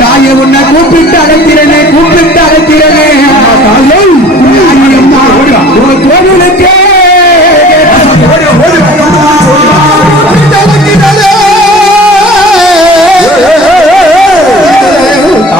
தாயை உன்னை கூப்பிட்டு அழைக்கிறனே கூப்பிட்டு அழைக்கிறனே.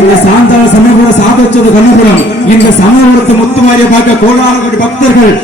இந்த சாந்தாள சமயபுர சாதச்சது கண்ணுபுரம். இந்த சமயபுரத்து முத்துமாரியை பார்க்க கோடான பக்தர்கள்